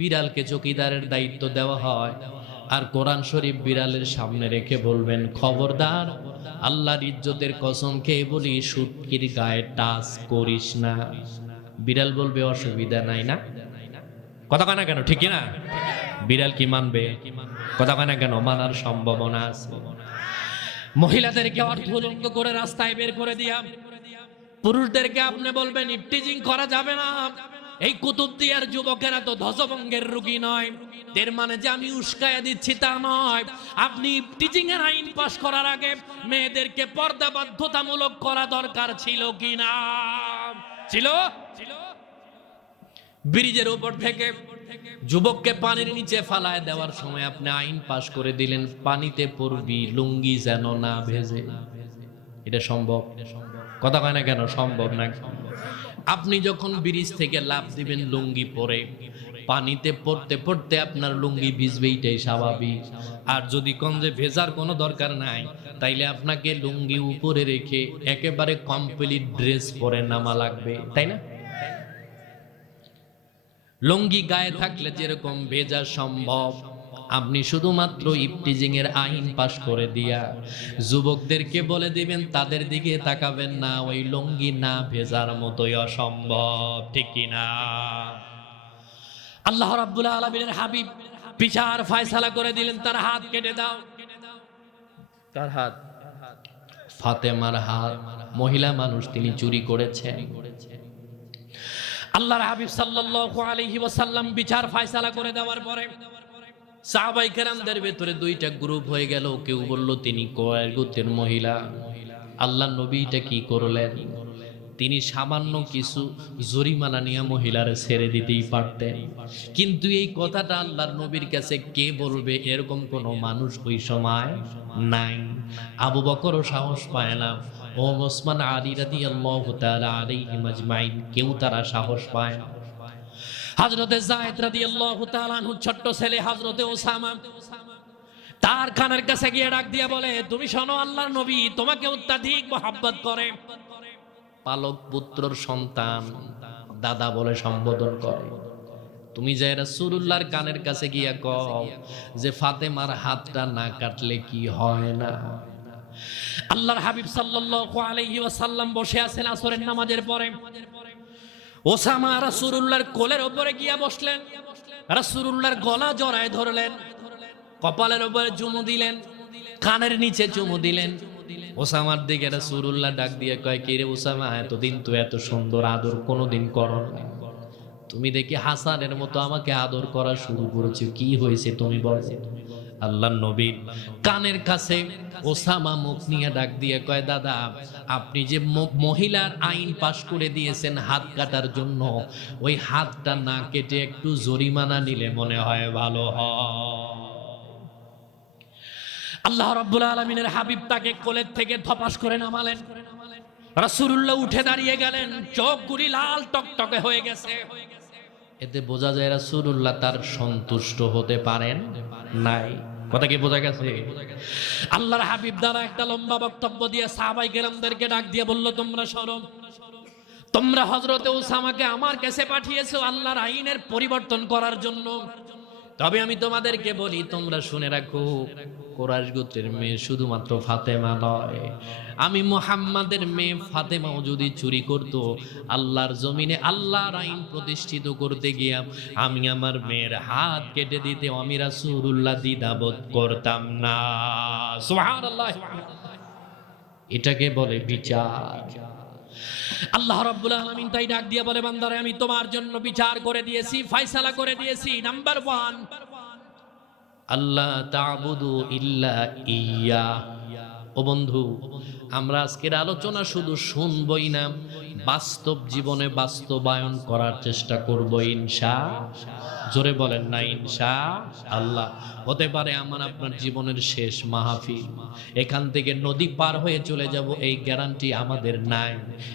বিড়ালকে চকিদারের দায়িত্ব দেওয়া হয়, আর কোরআন শরীফ বিড়ালের সামনে রেখে বলবেন, খবরদার আল্লাহর ইজ্জতের কসম খেয়ে বলি সুটকির গায়ে টাচ করিস না। বিড়াল বলবে অসুবিধা নাই না? কথা কয় না কেন? ঠিক না? বিড়াল কি মানবে? কথা কয় না কেন? মানার সম্ভাবনা আছে। মহিলাদেরকে অর্ধলঙ্গ করে রাস্তায় বের করে দিয়া পুরুষদেরকে আপনি বলবেন ইফটিজিং করা যাবে না। এই কুতুবদিয়ার যুবকেরা তো ধ্বজভঙ্গের রোগী নয়, এর মানে যে আমি উস্কায়া দিচ্ছি তা নয়। আপনি ইফটিজিং এর আইন পাশ করার আগে মেয়েদেরকে পর্দা বাধ্যতামূলক করা দরকার ছিল কিনা? ছিল। ব্রিজের উপর থেকে যুবককে পানির নিচে ফালায় দেওয়ার সময় আপনি আইন পাশ করে দিলেন, পানিতে পড়বি, লুঙ্গি যেন না ভেজে। এটা সম্ভব? কথা কয় না কেন? সম্ভব না। আপনি যখন ব্রিজ থেকে লাফ দিবেন লুঙ্গি পরে, পানিতে পড়তে পড়তে আপনার লুঙ্গি ভিজবে, এটাই স্বাভাবিক। আর যদি কোন যে ভেজার কোনো দরকার নাই, তাইলে আপনাকে লুঙ্গি উপরে রেখে একেবারে কমপ্লিট ড্রেস পরে নামা লাগবে, তাই না? লুঙ্গি গায়ে থাকলে যেরকম ভেজা সম্ভব, আপনি শুধুমাত্র ইফটিজিং এর আইন পাশ করে দিয়া যুবকদেরকে বলে দিবেন তাদের দিকে তাকাবেন না, ওই লুঙ্গি না ভেজার মতোই অসম্ভব, ঠিক কিনা? আল্লাহ রাব্বুল আলামিনের হাবিব বিচার ফয়সালা করে দিলেন, তার হাত কেটে দাও। তার হাত, ফাতেমার হাত, মহিলা মানুষ, তিনি চুরি করেছেন। আল্লাহর হাবিব সাল্লাল্লাহু আলাইহি ওয়াসাল্লাম বিচার ফয়সালা করে দেওয়ার পরে সাহাবায়ে কেরামদের ভিতরে দুইটা গ্রুপ হয়ে গেল। কেউ বলল তিনি কয়ের গোত্রের মহিলা। আল্লাহর নবী এটা কি করলেন? তিনি সামান্য কিছু জরিমানা নিয়ে মহিলারে ছেড়ে দিতেই পারতেন, কিন্তু এই কথাটা আল্লাহর নবীর কাছে কে বলবে এরকম কোন মানুষ ওই সময় নাই। আবু বকরও সাহস পায় না, ও ওসমান আলী রাদিয়াল্লাহু তাআলা আলাইহিম আজমাইন, কেউ তারা সাহস পায় না। হযরতে যায়েদ রাদিয়াল্লাহু তাআলা আনহু ছোট্ট ছেলে হযরতে ওসামা তার কানের কাছে গিয়ে ডাক দিয়া বলে, তুমি শোনো, আল্লাহর নবী তোমাকে অত্যাধিক মহব্বত করে। পালক পুত্রর সন্তান দাদা বলে সম্বোধন করে। তুমি যে রাসূলুল্লাহর কানের কাছে গিয়া কও যে ফাতেমার হাতটা না কাটলে কি হয় না। আল্লাহর হাবিব সাল্লাল্লাহু আলাইহি ওয়াসাল্লাম বসে আছেন আসরের নামাজের পরে। ওসামা রাসূলুল্লাহর কোলের উপরে গিয়া বসলেন, রাসূলুল্লাহর গলা জড়ায় ধরলেন, কপালের উপরে চুমু দিলেন, কানের নিচে চুমু দিলেন। ওসামার দিকে রাসূলুল্লাহ ডাক দিয়ে কয়, কি রে ওসামা, এতদিন তো এত সুন্দর আদর কোনোদিন করো না, তুমি দেখি হাসানের মতো আমাকে আদর করা শুরু করেছো, কি হয়েছে তুমি বলো। আল্লাহর নবীর কানের কাছে ওসামা মুখ নিয়ে ডাক দিয়ে কয়, দাদা আপনি যে মহিলার আইন পাশ করে দিয়েছেন হাত কাটার জন্য, ওই হাতটা না কেটে একটু জরিমানা নিলে মনে হয় ভালো হয়। আল্লাহ রাব্বুল আলামিনের হাবিব তাকে কোলের থেকে ধপাস করে নামালেন। রাসূলুল্লাহ উঠে দাঁড়িয়ে গেলেন, চোখগুলি লাল টকটকে হয়ে গেছে। এতে বোঝা যায় রাসূলুল্লাহ তার সন্তুষ্ট হতে পারেন নাই। কথা কি বোঝা গেছে? আল্লাহর হাবিব দ্বারা একটা লম্বা বক্তব্য দিয়ে সাহাবায়ে কেরামদেরকে ডাক দিয়ে বলল, তোমরা শোনো, তোমরা হযরতে ওসামাকে আমার কাছে পাঠিয়েছো আল্লাহর আইনের পরিবর্তন করার জন্য। তবে আমি তোমাদেরকে বলি, তোমরা শুনে রাখো, কুরাইশ গোত্রের মেয়ে শুধুমাত্র ফাতেমা নয়, আমি মুহাম্মাদের মেয়ে ফাতেমাও যদি চুরি করত, আল্লাহর জমিনে আল্লাহর আইন প্রতিষ্ঠিত করতে গিয়া আমি আমার মেয়ের হাত কেটে দিতে আমি রাসূলুল্লাহ দ্বিধাবোধ করতাম না। সুবহানাল্লাহ। এটাকে বলে বিচার। আল্লাহ রাব্বুল আলামিন তাই ডাক দিয়ে বলে, বান্দারে আমি তোমার জন্য বিচার করে দিয়েছি, ফয়সালা করে দিয়েছি। নাম্বার 1, আল্লাহ তা'বুদু ইল্লা ইয়্যা। ও বন্ধু, আমরা আজকের আলোচনা শুধু শুনবই না, বাস্তব জীবনে বাস্তবায়ন করার চেষ্টা করব ইনশাআল্লাহ। জোরে বলেন না ইনশাআল্লাহ। হতে পারে আমার আপনার জীবনের শেষ মাহফিল, এখান থেকে নদী পার হয়ে চলে যাব এই গ্যারান্টি আমাদের নাই,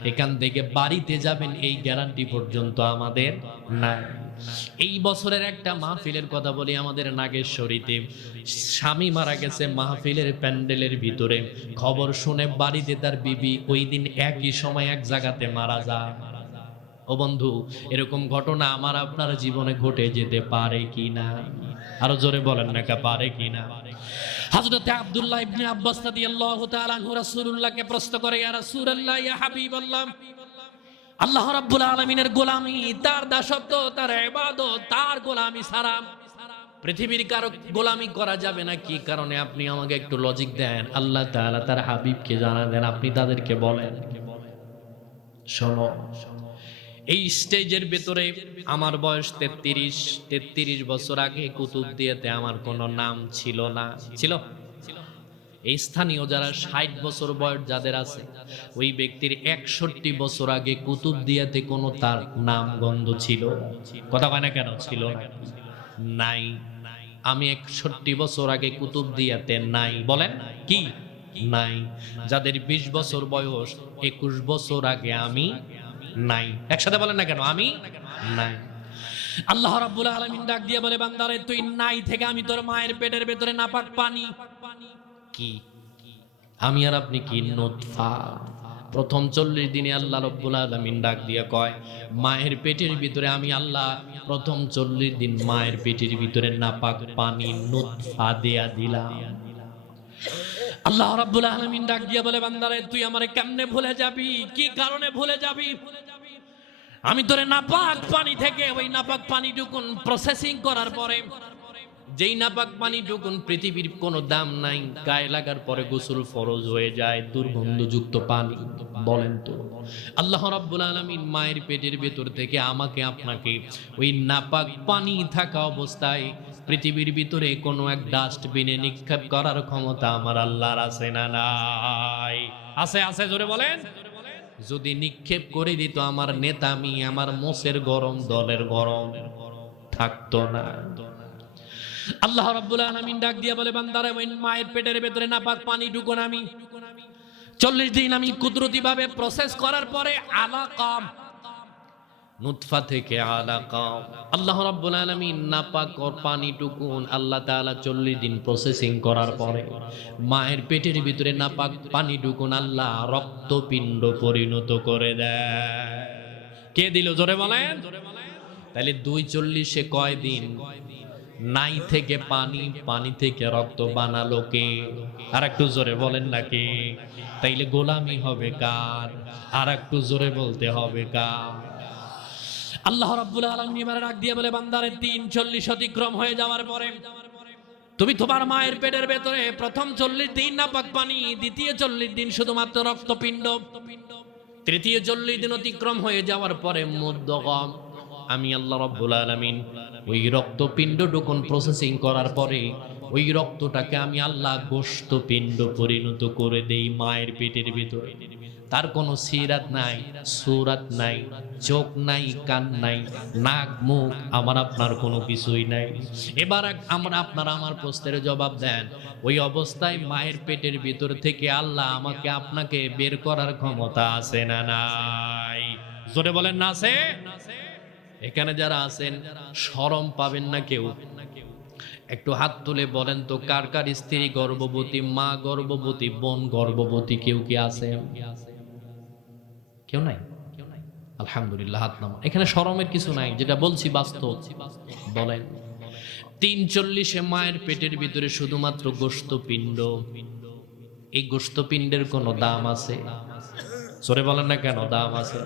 এখান থেকে বাড়িতে যাবেন এই গ্যারান্টি পর্যন্ত আমাদের নাই। এই বছরের একটা মাহফিলের কথা বলি, আমাদের নাগেশ্বরীতে স্বামী মারা গেছে মাহফিলের প্যান্ডেলের ভিতরে। খবর শুনে বাড়িতে তার বিবি ওই দিন একই সময় এক জায়গাতে মারা যায়। ও বন্ধু, এরকম ঘটনা আমার আপনার জীবনে ঘটে যেতে পারে কিনা? আরো জোরে বলেন না, পারে কিনা? হযরত আব্দুল্লাহ ইবনে আব্বাস রাদিয়াল্লাহু তাআলা আনহু রাসূলুল্লাহকে প্রশ্ন করে, ইয়া রাসূলুল্লাহ, ইয়া হাবিবাল্লাহ, আল্লাহ রাব্বুল আলামিনের গোলামি, তার দাসত্ব, তার ইবাদত, তার গোলামি ছাড়া পৃথিবীর কারো গোলামি করা যাবে না। কি কারণে? আপনি আমাকে একটু লজিক দেন। আল্লাহ তাআলা তার হাবিবকে জানা দেন, আপনি তাদেরকে বলেন। শোনো, এই স্টেজের ভেতরে আমার বয়স 33 বছর আগে কুতুবদিয়াতে আমার কোনো নাম ছিল না। ছিল? এই স্থানীয় যারা 60 বছর বয়স যাদের আছে, ওই ব্যক্তির 61 বছর আগে কুতুবদিয়াতে কোনো তার নাম গন্ধ ছিল? কথা কয় না কেন? ছিল নাই। আমি 61 বছর আগে কুতুবদিয়াতে নাই। বলেন কি নাই? যাদের 20 বছর বয়স, 21 বছর আগে আমি নাই। একসাথে বলেন না কেন? আমি নাই। আল্লাহ রাব্বুল আলামিন ডাক দিয়ে বলে, বান্দারে তুই নাই থেকে আমি তোর মায়ের পেটের ভেতরে নাপাক পানি। কি? আমি আর আপনি কি নুতফা? প্রথম 40 দিনে আল্লাহ রাব্বুল আলামিন ডাক দিয়ে কয়, মায়ের পেটের ভিতরে আমি আল্লাহ প্রথম 40 দিন মায়ের পেটের ভিতরে নাপাক পানি নুতফা দেয়া দিলাম। আল্লাহ রাব্বুল আলামিন ডাক দিয়ে বলে, বান্দারে তুই আমারে কেমনে ভুলে যাবি? কি কারণে ভুলে যাবি? আমি তোরে নাপাক পানি থেকে ওই নাপাক পানিটুকুন প্রসেসিং করার পরে, যেই নাপাক পানিটুকুন পৃথিবীর কোনো দাম নাই, গায়ে লাগার পরে গোসল ফরজ হয়ে যায়, দুর্গন্ধযুক্ত পানি। বলেন তো, আল্লাহ রাব্বুল আলামিন মায়ের পেটের ভেতর থেকে আমাকে আপনাকে ওই নাপাক পানি থাকা অবস্থায় পৃথিবীর ভিতরে কোনো এক ডাস্টবিনে নিক্ষেপ করার ক্ষমতা আমার আল্লাহর আছে না নাই? আছে, আছে, জোরে বলেন। যদি নিক্ষেপ করে দিত, আমার নেতামি, আমার মোষের গরম দলের গরম থাকতো না। আল্লাহ রাব্বুল আলামিন ডাক দিয়ে বলে, বান্দারে ওই মায়ের পেটের ভেতরে নাপাক পানি ঢুকুন আমি 40 দিন আমি কুদরতি ভাবে প্রসেস করার পরে আলাকা, নুতফা থেকে আলাকা, আল্লাহ রাব্বুল আলামিন নাপাক পানি টুকুন আল্লাহ তাআলা 40 দিন প্রসেসিং করার পরে মায়ের পেটের ভিতরে নাপাক পানি টুকুন আল্লাহ রক্তপিণ্ড পরিণত করে দেয়। কে দিল? জোরে বলেন। তাহলে 240 কয় দিন? নাই থেকে পানি, পানি থেকে রক্ত বানালো কে? আর একটু জোরে বলেন না কে? তাইলে গোলামি হবে কার? আর একটু জোরে বলতে হবে কার? আল্লাহ রাব্বুল আলামিন এবারে ডাক দিয়ে বলে, বান্দারে 340 অতিক্রম হয়ে যাওয়ার পরে তুমি তোমার মায়ের পেটের ভেতরে প্রথম 40 দিন নাপাক পানি, দ্বিতীয় 40 দিন শুধুমাত্র রক্তপিণ্ড, তৃতীয় 40 দিন অতিক্রম হয়ে যাওয়ার পরে মুদ্দগম, আমি আল্লাহ রাব্বুল আলামিন ওই রক্তপিণ্ডটুকুন প্রসেসিং করার পরে ওই রক্তটাকে আমি আল্লাহ গোশতপিণ্ড পরিণত করে দেই মায়ের পেটের ভিতরে। তার কোনো সিরাত নাই, সুরাত নাই, চোখ নাই, কান নাই, নাক মুখ আমার আপনার কোনো কিছুই নাই। এবার আমরা আপনারা আমার প্রশ্নের জবাব দেন, ওই অবস্থায় মায়ের পেটের ভিতর থেকে আল্লাহ আমাকে আপনাকে বের করার ক্ষমতা আছে না নাই? জোরে বলেন না আছে? এখানে যারা আছেন শরম পাবেন না কেউ? একটু হাত তুলে বলেন তো, কার কার স্ত্রী গর্ভবতী, মা গর্ভবতী, বোন গর্ভবতী কেউ কি আছে? কেউ নাই? আলহামদুলিল্লাহ, হাত নামান। এখানে শরমের কিছু নাই, যেটা বলছি বাস্তব। বলেন, 340 মায়ের পেটের ভিতরে শুধুমাত্র গোশতপিণ্ড। এই গোশতপিণ্ডের কোনো দাম আছে? জোরে বলেন না কেন? দাম আছে।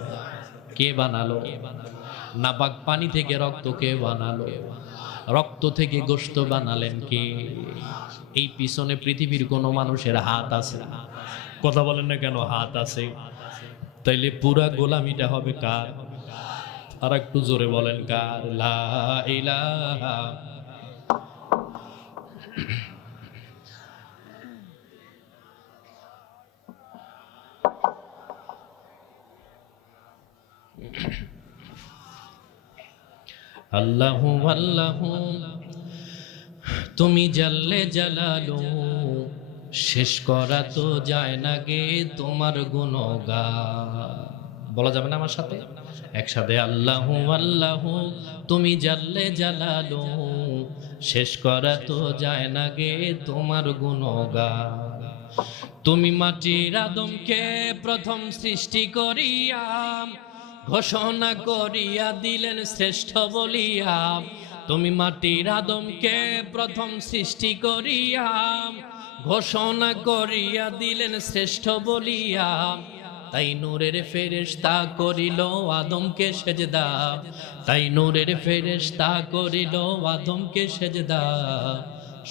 কে বানালো? নাপাক পানি থেকে রক্ত কে বানালো? রক্ত থেকে গোশত বানালেন কে? এই পিছনে পৃথিবীর কোন মানুষের হাত আছে? কথা বলেন না কেন? হাত আছে। তাইলে পুরা গোলামিটা হবে কার? আর একটু জোরে বলেন কার? লা ইলাহা আল্লাহু আল্লাহু তুমি জাল্লে জালালু, শেষ করা তো যায় না গে তোমার গুণগান। বলা যাবে না আমার সাথে? একসাথে আল্লাহু আল্লাহু তুমি জাল্লে জালালু, শেষ করা তো যায় না গে তোমার গুণগান। তুমি মাটির আদমকে প্রথম সৃষ্টি করিয়া ঘোষণা করিয়া দিলেন শ্রেষ্ঠ বলিয়া, তুমি মাটির আদমকে প্রথম সৃষ্টি করিয়া। ঘোষণা করিয়া দিলেন শ্রেষ্ঠ বলিয়া, তাই নূরের ফেরেশতা করিল আদমকে সেজদা। তাই নূরের ফেরেশতা করিল আদমকে সেজদা।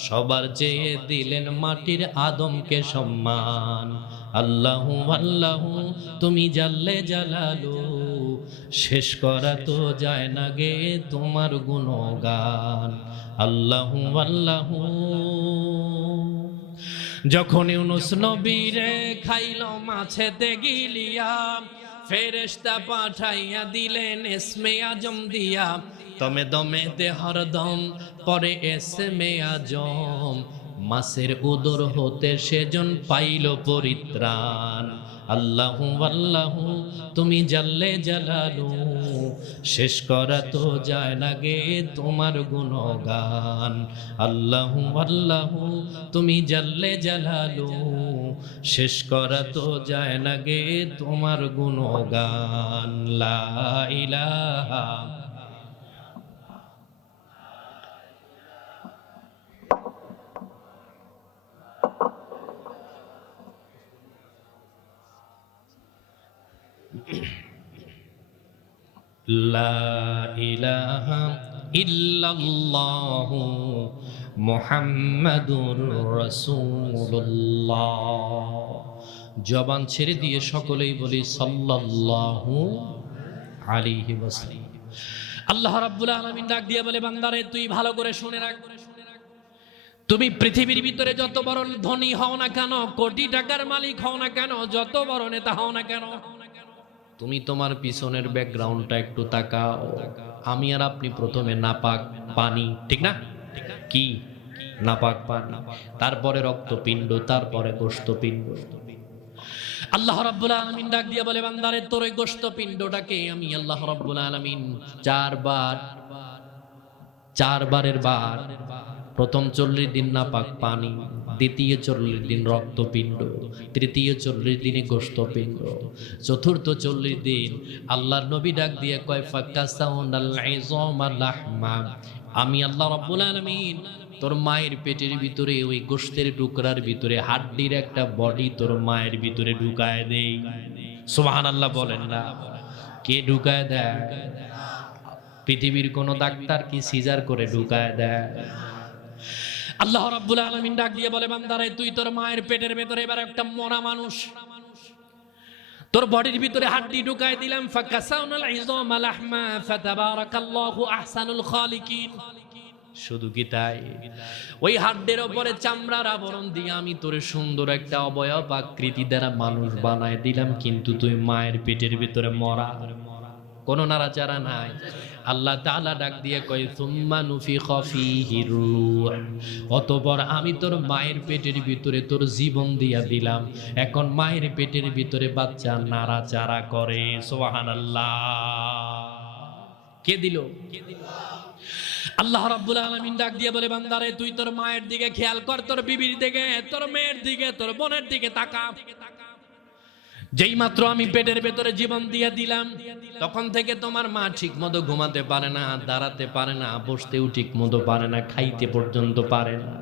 সবার চেয়ে দিলেন মাটির আদমকে সম্মান। আল্লাহু আল্লাহু তুমি জাল্লে জালালু, শেষ করা তো যায় না গে তোমার গুণগান। আল্লাহু আল্লাহু। যখন ইউনুস নবীরে খাইল মাছেতে গিলিয়া, ফেরেশতা পাঠাইয়া দিলেন ইসমে আজম দিয়া। দমে দমে দেহর দম পরে ইসমে আজম, মাছের উদর হতে সেজন পাইল পরিত্রাণ। আল্লাহু আল্লাহু তুমি জাল্লে জালালু, শেষ করা তো যায় না গে তোমার গুণগান। আল্লাহু আল্লাহু তুমি জাল্লে জালালু, শেষ করা তো যায় না গে তোমার গুণগান। লা ইলাহা লা ইলাহা ইল্লাল্লাহু মুহাম্মাদুর রাসূলুল্লাহ। জবান ছেড়ে দিয়ে সকলেই বলি সাল্লাল্লাহু আলাইহি ওয়াসাল্লাম। আল্লাহ রাব্বুল আলামিন ডাক দিয়ে বলে, বান্দারে তুই ভালো করে শুনে রাখ। তুমি পৃথিবীর ভিতরে যত বড় ধনী হও না কেন, কোটি টাকার মালিক হও না কেন, যত বড় নেতা হও না কেন, তুমি তোমার পিছনের ব্যাকগ্রাউন্ডটা একটু তাকাও। আমি আর আপনি প্রথমে নাপাক পানি, ঠিক না? কি নাপাক পানি, তারপরে রক্তপিণ্ড, তারপরে গোশতপিণ্ড। আল্লাহ রাব্বুল আলামিন ডাক দিয়ে বলে, বান্দারে তোর ওই গোশতপিণ্ডটাকে আমি আল্লাহ রাব্বুল আলামিন চারবারের বার, প্রথম 40 দিন নাপাক পানি, দ্বিতীয় 40 দিন রক্তপিণ্ড, তৃতীয় 40 দিনে গোশতপিণ্ড, চতুর্থ 40 দিন আল্লাহর নবী ডাক দিয়ে কয় ফাকাসাউনাল ইযামা লাহমা। আমি আল্লাহ রাব্বুল আলামিন তোর মায়ের পেটের ভিতরে ওই গোশতের টুকরার ভিতরে হাড্ডির একটা বডি তোর মায়ের ভিতরে ঢুকায় দেই। সুবহানাল্লাহ বলেন না? কে ঢুকায় দেয়? পৃথিবীর কোন ডাক্তার কি সিজার করে ঢুকায় দেয়? আল্লাহ রাব্বুল আলামিন ডাক দিয়ে বলে, বান্দারে তুই তোর মায়ের পেটের ভেতরে এবার একটা মরা মানুষ, তোর বডির ভিতরে হাড্ডি ঢুকায় দিলাম। ফাকাসাউনাল ইযামা লাহমা ফাতাবারাকাল্লাহু আহসানুল খালিকিন। শুধু কি তাই, ওই হাড্ডের উপরে চামড়ার আবরণ দিয়ে আমি তোরে সুন্দর একটা অবয়ব আকৃতি দ্বারা মানুষ বানায় দিলাম, কিন্তু তুই মায়ের পেটের ভিতরে মরা, কোনো নাড়াচাড়া নাই। আল্লাহ তাআলা ডাক দিয়ে কয় সুম্মা নুফিখা ফীহি রূহ, অতঃপর আমি তোর মায়ের পেটের ভিতরে তোর জীবন দিয়া দিলাম। এখন মায়ের পেটের ভিতরে বাচ্চা নাড়াচাড়া করে। সুবহানাল্লাহ। কে দিল? আল্লাহ রাব্বুল আলামিন ডাক দিয়ে বলে, বান্দারে তুই তোর মায়ের দিকে খেয়াল কর, তোর বিবির দিকে, তোর মেয়ের দিকে, তোর বোনের দিকে তাকা। যেই মাত্র আমি পেটের ভেতরে জীবন দিয়ে দিলাম, তখন থেকে তোমার মা ঠিক মতো ঘুমাতে পারে না, দাঁড়াতে পারে না, বসতেও ঠিক মতো পারে না, খাইতে পর্যন্ত পারে না,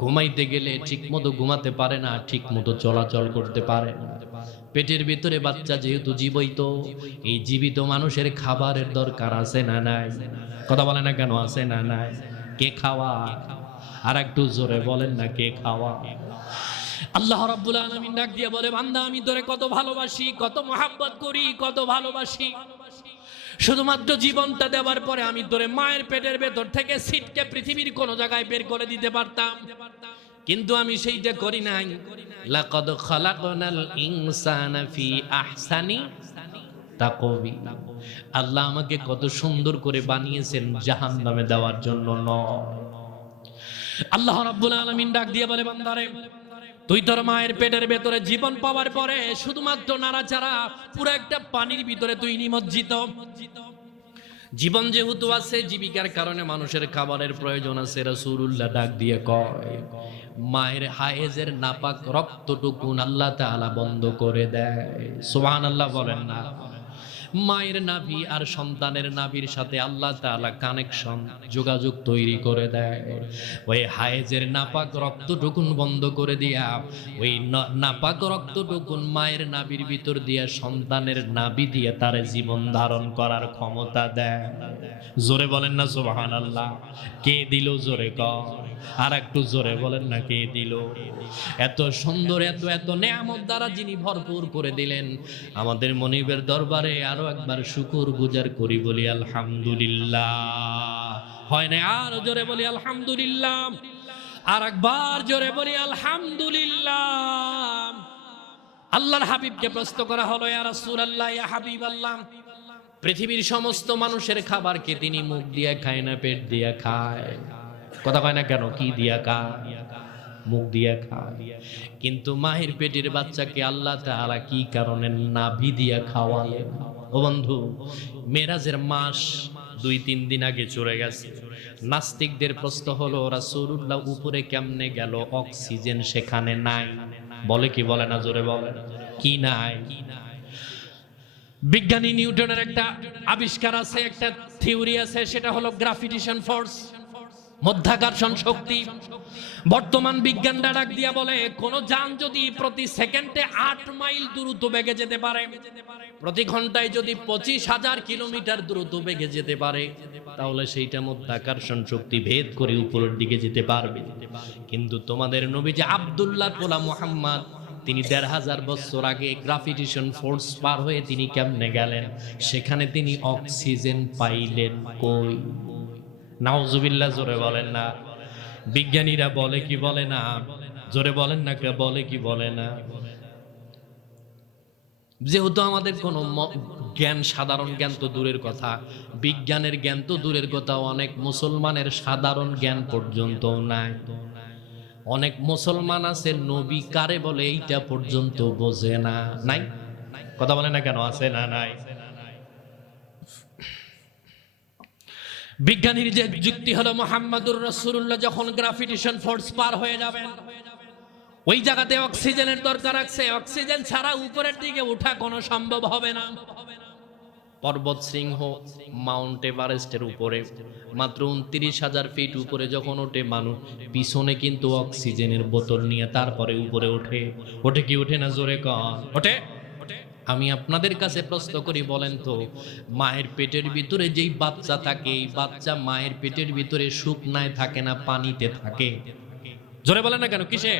ঘুমাইতে গেলে ঠিক মতো ঘুমাতে পারে না, ঠিক মতো চলাচল করতে পারে না। পেটের ভিতরে বাচ্চা যেহেতু জীবিত, এই জীবিত মানুষের খাবারের দরকার আছে না নাই? কথা বলে না কেন? আছে না নাই? কে খাওয়া? আর একটু জোরে বলেন না, কে খাওয়া? আল্লাহ রাব্বুল আলামিন ডাক দিয়ে বলে, বান্দা আমি তোরে কত ভালোবাসি, কত মহব্বত করি, কত ভালোবাসি। শুধুমাত্র জীবনটা দেওয়ার পরে আমি তোরে মায়ের পেটের ভেতর থেকে ছিটকে পৃথিবীর কোন জায়গায় বের করে দিতে পারতাম, কিন্তু আমি সেইটা করি নাই। লাকাদ খালাকনাল ইনসানা ফি আহসানি তাকওয়িম। আল্লাহ আমাকে কত সুন্দর করে বানিয়েছেন জাহান্নামে দেওয়ার জন্য নয়। আল্লাহ রাব্বুল আলামিন ডাক দিয়ে বলে, বান্দারে তুই তোর মায়ের পেটের ভেতরে জীবন পাওয়ার পরে শুধুমাত্র নাড়াচাড়া, পুরো একটা পানির ভিতরে তুই নিমজ্জিত। জীবন যেহেতু আছে, জীবিকার কারণে মানুষের খাবারের প্রয়োজন আছে। রাসূলুল্লাহ ডাক দিয়ে কয়, মায়ের হায়েজের নাপাক রক্তটুকুন আল্লাহ তাআলা বন্ধ করে দেয়। সুবহানাল্লাহ বলেন না? মায়ের নাভি আর সন্তানের নাভির সাথে আল্লাহ তাআলা কানেকশন, যোগাযোগ তৈরি করে দেয়। ওই হায়েজের নাপাক রক্তটুকুন বন্ধ করে দিয়া ওই নাপাক রক্তটুকুন মায়ের নাভির ভিতর দিয়া সন্তানের নাভি দিয়ে তার জীবন ধারণ করার ক্ষমতা দেয়। জোরে বলেন না সুবহানাল্লাহ। কে দিল জোরে কর, আর একটু জোরে বলেন না কে দিল। এত সুন্দর, এত এত নেয়ামত দ্বারা যিনি ভরপুর করে দিলেন, আমাদের মনিবের দরবারে আরো একবার শুকর গুজার করি, বলি আলহামদুলিল্লাহ। হয় না? আর জোরে বলি আলহামদুলিল্লাহ। আর একবার জোরে বলি আলহামদুলিল্লাহ। আল্লাহর হাবিবকে প্রশ্ন করা হলো, ইয়া রাসূলুল্লাহ, ইয়া হাবিবাল্লাহ, পৃথিবীর সমস্ত মানুষের খাবারকে তিনি মুখ দিয়ে খায় না পেট দিয়ে খায়? কথা কয় না কেন? কি দিয়া খায়? মুখ দিয়ে খায়। কিন্তু মায়ের পেটের বাচ্চাকে আল্লাহ তাআলা কি কারণে নাভি দিয়া খাওয়ালেন? ও বন্ধু, মেরাজের মাস 2-3 দিন আগে চলে গেছে। নাস্তিকদের প্রশ্ন হলো, রাসূলুল্লাহ উপরে কেমনে গেল? অক্সিজেন সেখানে নাই। বলে কি বলে না? জোরে বলে। কি নাই? বিজ্ঞানী নিউটনের একটা আবিষ্কার আছে, একটা থিওরি আছে, সেটা হলো গ্রাভিটেশন ফোর্স, মধ্যাকর্ষণ শক্তি। বর্তমান বিজ্ঞানটা ডাক দিয়া বলে, কোন যান যদি প্রতি সেকেন্ডে 8 মাইল দ্রুত বেগে যেতে পারে, প্রতি ঘন্টায় যদি 25,000 কিলোমিটার দ্রুত বেগে যেতে পারে, তাহলে সেইটা মধ্যাকর্ষণ শক্তি ভেদ করে উপরের দিকে যেতে পারবে। কিন্তু তোমাদের নবী যে আব্দুল্লাহ পোলা মুহাম্মদ, তিনি 1,500 বছর আগে গ্রাভিটেশন ফোর্স পার হয়ে তিনি কেমনে গেলেন? সেখানে তিনি অক্সিজেন পাইলেন কই? নাউজুবিল্লাহ। জোরে বলেন না। বিজ্ঞানীরা বলে কি বলে না? জোরে বলেন না। কে বলে কি বলে না? যেহেতু আমাদের কোনো জ্ঞান, সাধারণ জ্ঞান তো দূরের কথা, বিজ্ঞানের জ্ঞান তো দূরের কথা, অনেক মুসলমানের সাধারণ জ্ঞান পর্যন্ত নাই। অনেক মুসলমান আছে নবী কারে বলে এইটা পর্যন্ত বোঝে না। নাই? কথা বলে না কেন? আছে না নাই? বিজ্ঞানীর যে যুক্তি হলো, মুহাম্মাদুর রাসূলুল্লাহ যখন গ্রাভিটেশন ফোর্স পার হয়ে যাবেন, ওই জায়গাতে অক্সিজেনের দরকার আছে। অক্সিজেন ছাড়া উপরের দিকে ওঠা কোনো সম্ভব হবে না। পর্বত শৃঙ্গ মাউন্ট এভারেস্টের উপরে মাত্র 29,000 ফিট উপরে যখন ওঠে মানুষ, পিছনে কিন্তু অক্সিজেনের বোতল নিয়ে তারপরে উপরে ওঠে। ওঠে কি ওঠে না? জোরে কন। ওঠে। আমি আপনাদের কাছে প্রশ্ন করি, বলেন তো, মায়ের পেটের ভিতরে যেই বাচ্চা থাকে, এই বাচ্চা মায়ের পেটের ভিতরে শুকনায় থাকে না পানিতে থাকে? জোরে বলেন না কেন? কিসে?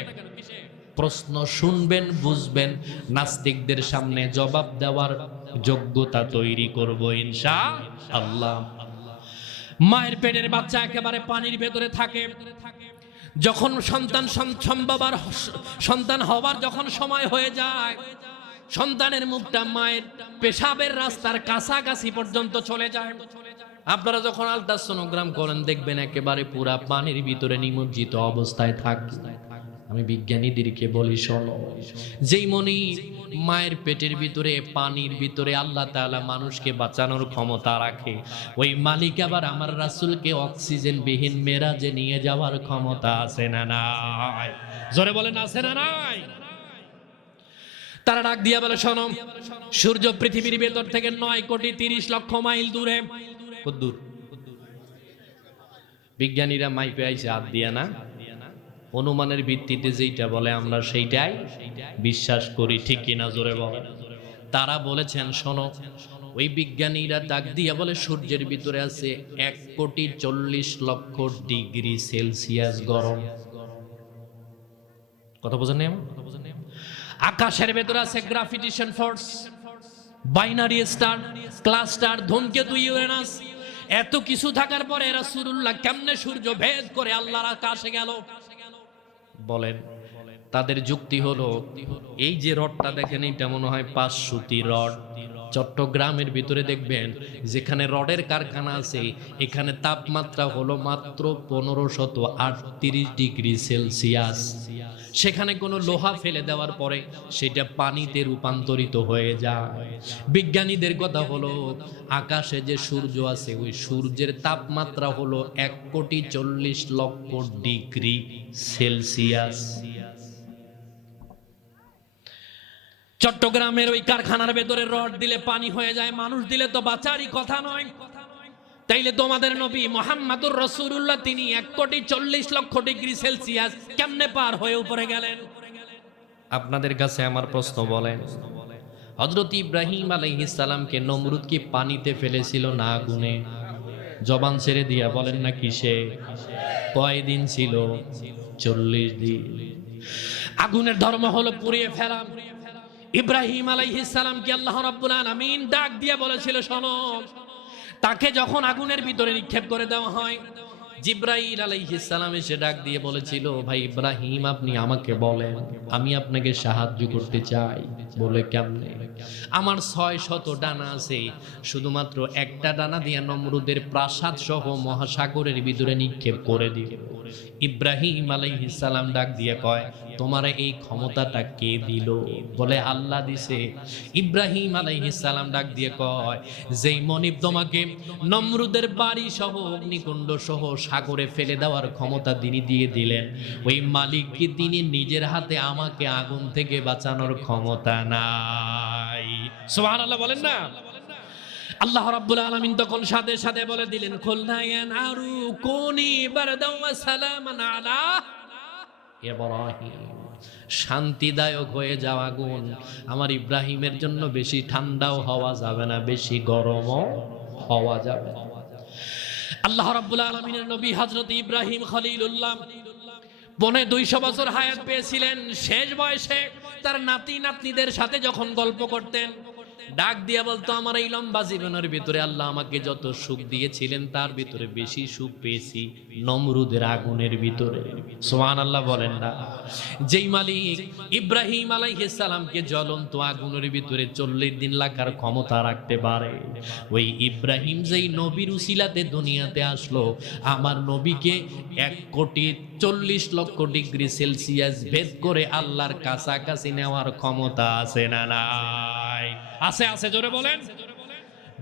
প্রশ্ন শুনবেন, বুঝবেন, নাস্তিকদের সামনে জবাব দেওয়ার যোগ্যতা তৈরি করব ইনশাআল্লাহ। মায়ের পেটের বাচ্চা একেবারে পানির ভেতরে থাকে। যখন সন্তান হবার যখন সময় হয়ে যায়, সন্তানের মুখটা মায়ের পেশাবের রাস্তার কাছাকাছি পর্যন্ত চলে যায়। আপনারা যখন আল্ট্রাসোনোগ্রাম করেন, দেখবেন একেবারে পুরা পানির ভিতরে নিমজ্জিত অবস্থায় থাকে। আমি বিজ্ঞানীদেরকে বলি, শোনো, যেই মনি মায়ের পেটের ভিতরে পানির ভিতরে আল্লাহ তাআলা মানুষকে বাঁচানোর ক্ষমতা রাখে, ওই মালিক আবার আমার রাসূলকে অক্সিজেন বিহীন মেরাজে নিয়ে যাওয়ার ক্ষমতা আছে না নাই? জোরে বলেন, আছে না নাই? তারা ডাক দিয়া বলে, শোনো, সূর্য পৃথিবীর ভেতর থেকে 9,30,00,000 মাইল দূরে। কত দূর? বিজ্ঞানীরা মাইপে আইছে হাত দিয়া না, অনুমানের ভিত্তিতে যেটা বলে আমরা সেইটাই বিশ্বাস করি, ঠিক কিনা? জোরে বলেন। তারা বলেছেন, শোনো, ওই বিজ্ঞানীরা ডাক দিয়া বলে, সূর্যের ভিতরে আছে 1,40,00,000 ডিগ্রি সেলসিয়াস গরম। কথা বোঝেন না? আকাশের ভেতরে আছে gravitation force, binary star, cluster, ধূমকেতু, ইউরেনাস। এত কিছু থাকার পরে রাসূলুল্লাহ কেমনে সূর্য ভেদ করে আল্লাহর আকাশে গেল? বলেন। তাদের যুক্তি হলো, এই যে রডটা দেখেন, এটা মনে হয় 5 সুতি রড। চট্টগ্রামের ভিতরে দেখবেন যেখানে রডের কারখানা আছে, এখানে তাপমাত্রা হলো মাত্র 1538 ডিগ্রি সেলসিয়াস। সেখানে কোনো লোহা ফেলে দেওয়ার পরে সেটা পানিতে রূপান্তরিত হয়ে যায়। বিজ্ঞানীদের কথা হলো, আকাশে যে সূর্য আছে, ওই সূর্যের তাপমাত্রা হলো 1,40,00,000 ডিগ্রি সেলসিয়াস। চট্টগ্রামের ওই কারখানার ভেতরে রড দিলে পানি হয়ে যায়, মানুষ দিলে তো বাঁচারই কথা নয়। তাইলে তোমাদের নবী মুহাম্মদুর রাসূলুল্লাহ তিনি 1,40,00,000 কেমনে পার হয়ে উপরে গেলেন? আপনাদের কাছে আমার প্রশ্ন, বলেন হযরত ইব্রাহিম আলাইহিস সালামকে নমরুদ কি পানিতে ফেলেছিল না আগুনে? জবান ছেড়ে দিয়া বলেন না কিসে? কয়দিন ছিল? 40 দিন। আগুনের ধর্ম হলো পুড়িয়ে ফেলা। ইব্রাহিম আলাইহিস সালামকে আল্লাহ রাব্বুল আলামিন ডাক দিয়ে বলেছিল, শোনো, তাকে যখন আগুনের ভিতরে নিক্ষেপ করে দেওয়া হয়, জিব্রাইল আলাইহিস সালাম এসে ডাক দিয়ে বলেছিল, ভাই ইব্রাহিম আপনি আমাকে বলেন, আমি আপনাকে সাহায্য করতে চাই। বলে কেমনে? আমার 600 ডানা আছে, শুধুমাত্র একটা ডানা দিয়ে নমরুদের প্রাসাদ সহ মহাসাগরের ভিতরে নিক্ষেপ করে দিব। ইব্রাহিম আলাইহিস সালাম ডাক দিয়ে কয়, তোমার এই ক্ষমতাটা কে দিল? বলে আল্লাহ দিছে। ইব্রাহিম আলাইহিস সালাম ডাক দিয়ে কয়, যেই মনিব তোমাকে নমরুদের বাড়ি সহ অগ্নিকুণ্ড সহ সাগরে ফেলে দেওয়ার ক্ষমতা তিনি দিয়ে দিলেন, ওই মালিককে তিনি নিজের হাতে আমাকে আগুন থেকে বাঁচানোর ক্ষমতা নাই। সুবহানাল্লাহ বলেন না? আল্লাহ রাব্বুল আলামিন তখন সাথে সাথে বলে দিলেন, কুলনা ইয়া নারু কুনি বারদাও ওয়া সালামান আলা ইব্রাহিম, শান্তিদায়ক হয়ে যাও আগুন, আমার ইব্রাহিমের জন্য বেশি ঠান্ডাও হওয়া যাবে না, বেশি গরমও হওয়া যাবে না। আল্লাহ রাব্বুল আলামিনের নবী হযরত ইব্রাহিম খলিলুল্লাহ 250 বছর হায়াত পেয়েছিলেন। শেষ বয়সে তার নাতি নাতনিদের সাথে যখন গল্প করতেন, ডাক দিয়া বলতো, আমার এই লম্বা জীবনের ভিতরে আল্লাহ আমাকে যত সুখ দিয়েছিলেন তার ভিতরে বেশি সুখ পেয়েছি নমরুদের আগুনের ভিতরে। সুবহানাল্লাহ বলেন না? যেই মালিক ইব্রাহিম আলাইহিস সালামকে জ্বলন্ত আগুনের ভিতরে 40 দিন রাখার ক্ষমতা রাখতে পারে, ওই ইব্রাহিম যেই নবীর উসিলাতে দুনিয়াতে আসলো, আমার নবীকে 1,40,00,000 ভেদ করে আল্লাহর কাছাকাছি নেওয়ার ক্ষমতা আছে না নাই? আছে, আছে, জোরে বলেন।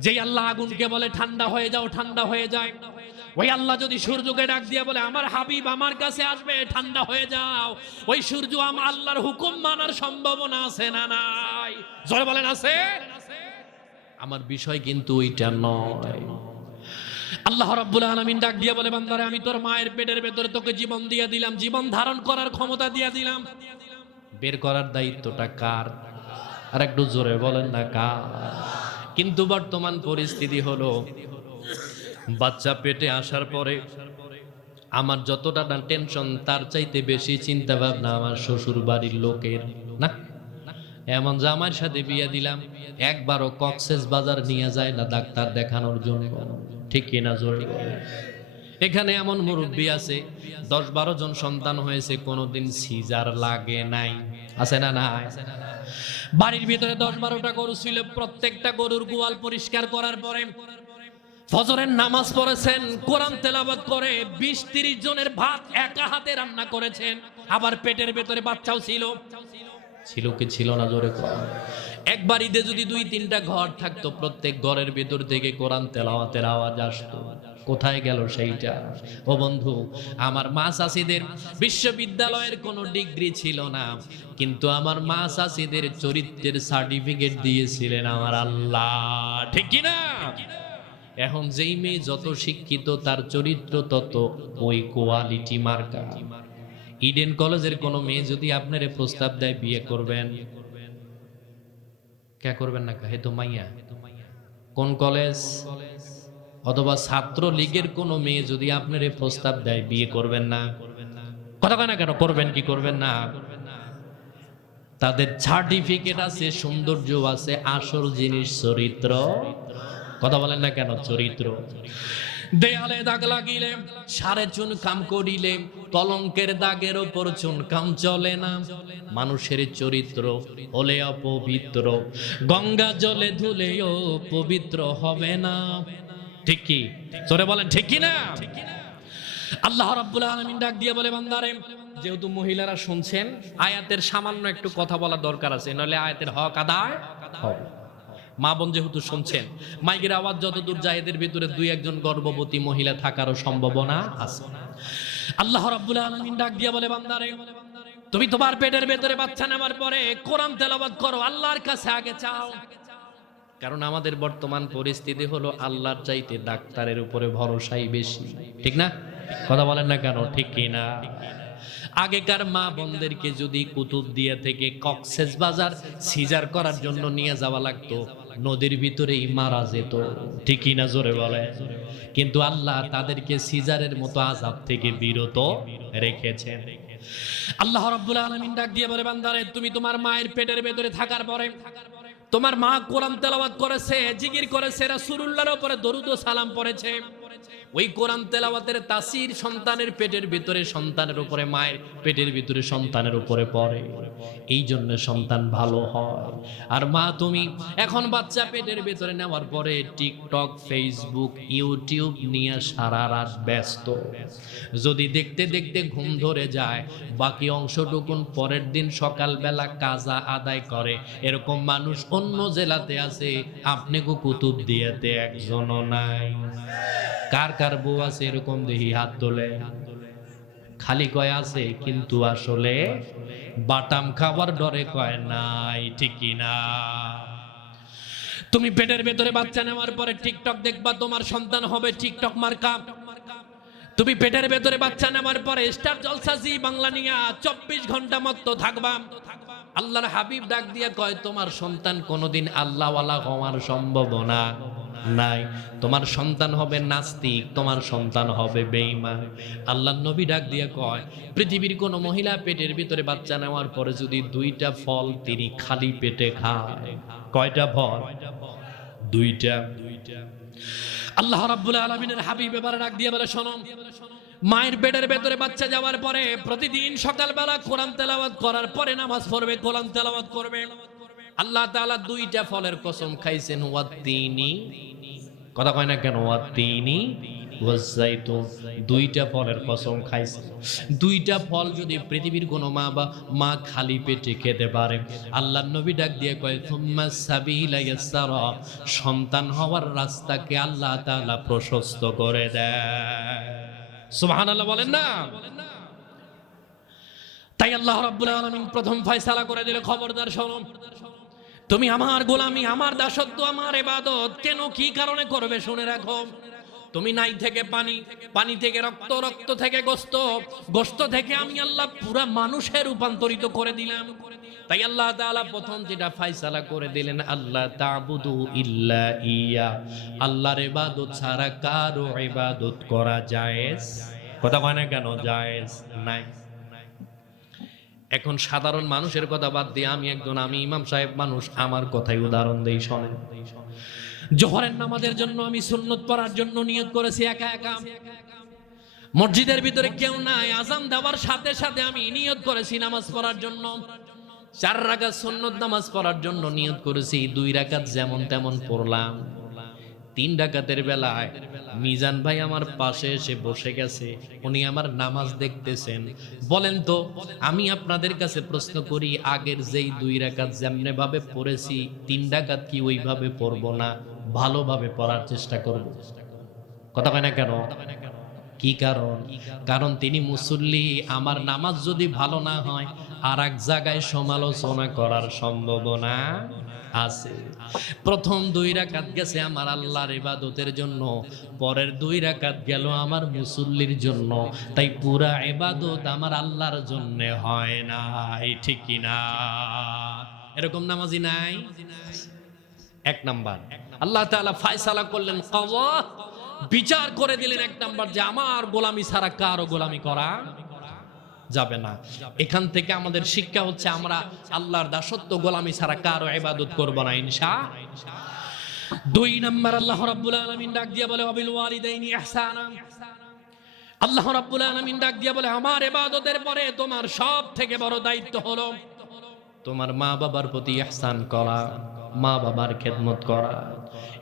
যেই আল্লাহ আগুনকে বলে ঠান্ডা হয়ে যাও, ঠান্ডা হয়ে যায়, ওই আল্লাহ যদি সূর্যকে ডাক দিয়ে বলে আমার হাবিব আমার কাছে আসবে, ঠান্ডা হয়ে যাও, ওই সূর্য আল্লাহর হুকুম মানার সম্ভাবনা আছে না নাই? জোরে বলেন আছে। আমার বিষয় কিন্তু ওইটা নয়। আল্লাহ রাব্বুল আলামিন ডাক দিয়ে বলে, বান্দারে আমি তোর মায়ের পেটের ভেতরে তোকে জীবন দিয়ে দিলাম, জীবন ধারণ করার ক্ষমতা দিয়ে দিলাম, বের করার দায়িত্বটা কার? আর একটু জোরে বলেন না কার? কিন্তু বর্তমান পরিস্থিতি হলো, বাচ্চা পেটে আসার পরে আমার যতটা টেনশন তার চাইতে বেশি চিন্তা ভাবনা আমার শ্বশুর বাড়ির লোকের। না, এমন জামাইয়ের সাথে বিয়ে দিলাম, একবারও কক্সেস বাজার নিয়ে যায় না ডাক্তার দেখানোর জন্য। ঠিক কিনা জোরে? এখানে এমন মুরব্বী আছে 10-12 জন সন্তান হয়েছে, কোনোদিন সিজার লাগে নাই, আছে না নাই? বাড়ির ভিতরে 10-12টা গরু ছিল, প্রত্যেকটা গরুর গোয়াল পরিষ্কার করার পরে ফজরের নামাজ পড়েছেন, কোরআন তেলাওয়াত করে 20-30 জনের ভাত একা হাতে রান্না করেছেন, আবার পেটের ভেতরে বাচ্চাও ছিল। ছিল কি ছিল না? জোরে কোরআন। এক বাড়িতে যদি 2-3টা ঘর থাকতো, প্রত্যেক ঘরের ভেতর থেকে কোরআন তেলাওয়াতের আওয়াজ আসতো। কোথায় গেল সেইটা? ও বন্ধু, আমার মা চাষিদের বিশ্ববিদ্যালয়ের কোনো ডিগ্রি ছিল না, কিন্তু আমার মা চাষিদের চরিত্রের সার্টিফিকেট দিয়েছিলেন আমার আল্লাহ। ঠিক কি না? এখন যেই মেয়ে যত শিক্ষিত তার চরিত্র তত ওই কোয়ালিটি মার্কা। ইডেন কলেজের কোনো মেয়ে যদি আপনার প্রস্তাব দেয় বিয়ে করবেন, কে করবেন না? হে তো মাইয়া। কোন কলেজ? অথবা ছাত্র লীগের কোনো মেয়ে যদি আপনার প্রস্তাব দেয় বিয়ে করবেন না? কথা কয় না কেন? করবেন কি করবেন না? তাদের সার্টিফিকেট আছে, সৌন্দর্য আছে, আসল জিনিস চরিত্র। কথা বলেন না কেন? চরিত্র। দেয়ালে দাগ লাগিলে, সারে চুন কাম করিলে, কলঙ্কের দাগের ওপর চুন কাম চলে না। মানুষের চরিত্র হলে অপবিত্র, গঙ্গা জলে ধুলেও পবিত্র হবে না। ঠিক কি? জোরে বলেন ঠিক কি না? আল্লাহ রাব্বুল আলামিন ডাক দিয়ে বলে, বান্দারে যেহেতু মহিলারা শুনছেন, আয়াতের সামান্য একটু কথা বলা দরকার আছে, নইলে আয়াতের হক আদায় হবে। মা বোন যেহেতু শুনছেন, মাইকের আওয়াজ যতদূর যায় এদের ভিতরে 2-1 জন গর্ভবতী মহিলা থাকারও সম্ভাবনা আছে। আল্লাহ রাব্বুল আলামিন ডাক দিয়ে বলে, বান্দারে তুমি তোমার পেটের ভেতরে বাচ্চা নেওয়ার পরে কোরআন তেলাওয়াত করো, আল্লাহর কাছে আগে চাও। কারণ আমাদের বর্তমান পরিস্থিতি হলো আল্লাহর চাইতে ডাক্তারের উপরে ভরসাই বেশি, ঠিক না? কথা বলেন না কেন, ঠিক কি না? আগেকার মা বোনদেরকে যদি কুতুবদিয়া থেকে কক্সেস বাজার সিজার করার জন্য নিয়ে যাওয়া লাগতো, নদীর ভিতরেই মারা যেত, ঠিক কি না? জোরে বলে। কিন্তু আল্লাহ তাদেরকে সিজারের মতো আযাব থেকে বিরত রেখেছেন। আল্লাহ রাব্বুল আলামিন ডাক দিয়ে বলে, বান্দারে তুমি তোমার মায়ের পেটের ভেতরে থাকার পরে তোমার মা কোরআন তেলাওয়াত করেছে, জিকির করেছে, রাসূলুল্লাহর উপরে দরুদ ও সালাম পড়েছে, ওই কোরআন তেলাওয়াতের তাসির সন্তানের পেটের ভিতরে, সন্তানের উপরে, মায়ের পেটের ভিতরে সন্তানের উপরে পড়ে, এই জন্য সন্তান ভালো হয়। আর মা তুমি এখন বাচ্চা পেটের ভিতরে নেওয়ার পরে টিকটক, ফেসবুক, ইউটিউব নিয়ে সারা রাত ব্যস্ত। যদি দেখতে দেখতে ঘুম ধরে যায়, বাকি অংশটুকুন পরের দিন সকালবেলা কাজা আদায় করে, এরকম মানুষ অন্য জেলাতে আছে, আপনি কুতুবদিয়াতে একজনও নাই। কার কার বউ আছে এরকম দেখি হাত তোলে। খালি কয় আছে, কিন্তু আসলে বাটাম খাবার ডরে কয় নাই, ঠিক কি না? তুমি পেটের ভেতরে বাচ্চা নেওয়ার পরে টিকটক দেখবা, তোমার সন্তান হবে টিকটক মার্কা। তুমি পেটের ভেতরে বাচ্চা নেওয়ার পরে স্টার জলসা জি বাংলা নিয়ে 24 ঘন্টা মতো থাকবা। আল্লাহর হাবিব ডাক দিয়া কয়, তোমার সন্তান কোনোদিন আল্লাহওয়ালা হওয়ার সম্ভাবনা নাই। তোমার সন্তান হবে নাস্তিক, তোমার সন্তান হবে বেঈমান। আল্লাহর নবী ডাক দিয়া কয়, পৃথিবীর কোন মহিলা পেটের ভিতরে বাচ্চা নেওয়ার পরে যদি 2টা ফল তিনি খালি পেটে খায়, কয়টা ফল? 2টা। আল্লাহ রাব্বুল আলামিনের হাবিব এবারে ডাক দিয়ে বলে, শোনো, মায়ের পেটের ভেতরে বাচ্চা যাওয়ার পরে প্রতিদিন সকালবেলা কোরআন তেলাওয়াত করার পরে নামাজ পড়বে, কোরআন তেলাওয়াত করবে। আল্লাহ তাআলা 2টা ফলের কসম খাইছেন, ওয়াত্তিনি, কথা কয় না কেন, ওয়াত্তিনি ওয়াজ্জাইতুন, 2টা ফলের কসম খাইছেন। 2টা ফল যদি পৃথিবীর কোন মা খালি পেটে খেতে পারে, আল্লাহর নবী ডাক দিয়ে কয়, সুম্মা সাবিলা ইয়াসসারা, সন্তান হওয়ার রাস্তাকে আল্লাহ তাআলা প্রশস্ত করে দেয়। সুবহানাল্লাহ বলেন না? তাই আল্লাহ রাব্বুল আলামিন প্রথম ফয়সালা করে দিল, খবরদার শোনো, তুমি আমার গোলামি, আমার দাসত্ব, আমার ইবাদত কেন, কি কারণে করবে শুনে রাখো। তুমি নাই থেকে পানি, পানি থেকে রক্ত, রক্ত থেকে গোশত, গোশত থেকে আমি আল্লাহ পুরা মানুষে রূপান্তরিত করে দিলাম। তাই আল্লাহ তাআলা প্রথম যেটা ফয়সালা করে দিলেন, আল্লাহ তা'বুদু ইল্লা ইয়া, আল্লাহর ইবাদত ছাড়া কারো ইবাদত করা জায়েজ, কথা কয় না কেন, জায়েজ নাই। এখন সাধারণ মানুষের কথা বাদ দিয়ে আমি ইমাম সাহেব মানুষ, আমার কথাই উদাহরণ দেই, শোনেন। জোহরের নামাজের জন্য আমি সুন্নত পড়ার জন্য নিয়ত করেছি একা একা, মসজিদের ভিতরে কেউ নাই, আযান দেওয়ার সাথে সাথে আমি নিয়ত করেছি নামাজ পড়ার জন্য। 4 রাকাত সুন্নত নামাজ পড়ার জন্য নিয়ত করেছি, 2 রাকাত যেমন তেমন পড়লাম। 3 রাকাতের বেলায় মিজান ভাই আমার পাশে এসে বসে গেছে, উনি আমার নামাজ দেখতেছেন। বলেন তো, আমি আপনাদের কাছে প্রশ্ন করি, আগের যেই 2 রাকাত যেমনে ভাবে পড়েছি, 3 রাকাত কি ওইভাবে পড়বো না ভালোভাবে পড়ার চেষ্টা করব? কথা কয় না কেন? কি কারণ? কারণ তিনি মুসল্লি, আমার নামাজ যদি ভালো না হয় আর এক জায়গায় সমালোচনা করার সম্ভাবনা আছে। প্রথম 2 রাকাত গেছে আমার আল্লাহর ইবাদতের জন্য, পরের 2 রাকাত গেল আমার মুসল্লির জন্য। তাই পুরা ইবাদত আমার আল্লাহর জন্য হয় না, ঠিক কি না? এরকম নামাজি নাই? 1 নাম্বার আল্লাহ তাআলা ফয়সালা করলেন, কওয়া, বিচার করে দিলেন 1 নাম্বার, যে আমার গোলামি ছাড়া কারো গোলামি করা যাবে না। এখান থেকে আমাদের শিক্ষা হচ্ছে, আমরা আল্লাহর দাসত্ব, গোলামি ছাড়া কারো ইবাদত করব না ইনশাআল্লাহ। 2 নাম্বার আল্লাহ রাব্বুল আলামিন ডাক দিয়ে বলে, ওয়াবিল ওয়ালিদাইনি ইহসানা, আল্লাহ রাব্বুল আলামিন ডাক দিয়ে বলে, আমার ইবাদতের পরে তোমার সব থেকে বড় দায়িত্ব হলো তোমার মা বাবার প্রতি ইহসান করা, মা বাবার খেদমত করা।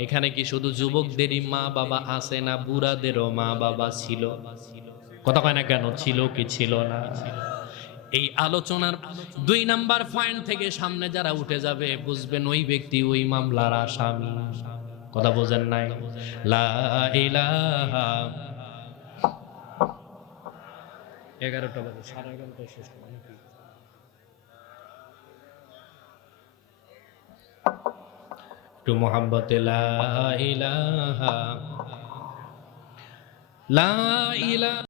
এখানে কি শুধু যুবকদেরই মা বাবা আছে না, বুড়াদেরও মা বাবা ছিল? কথা কয় না কেন, ছিল কি ছিল না? এই আলোচনার 2 নাম্বার পয়েন্ট থেকে সামনে যারা উঠে যাবে, বুঝবেন ওই ব্যক্তি ওই মামলার আসামি। কথা বোঝেন নাই? লা ইলাহা, 11টা বাজে, 11:30 শেষ। একটু মোহাব্বতে লা ইলাহা লা ইলাহা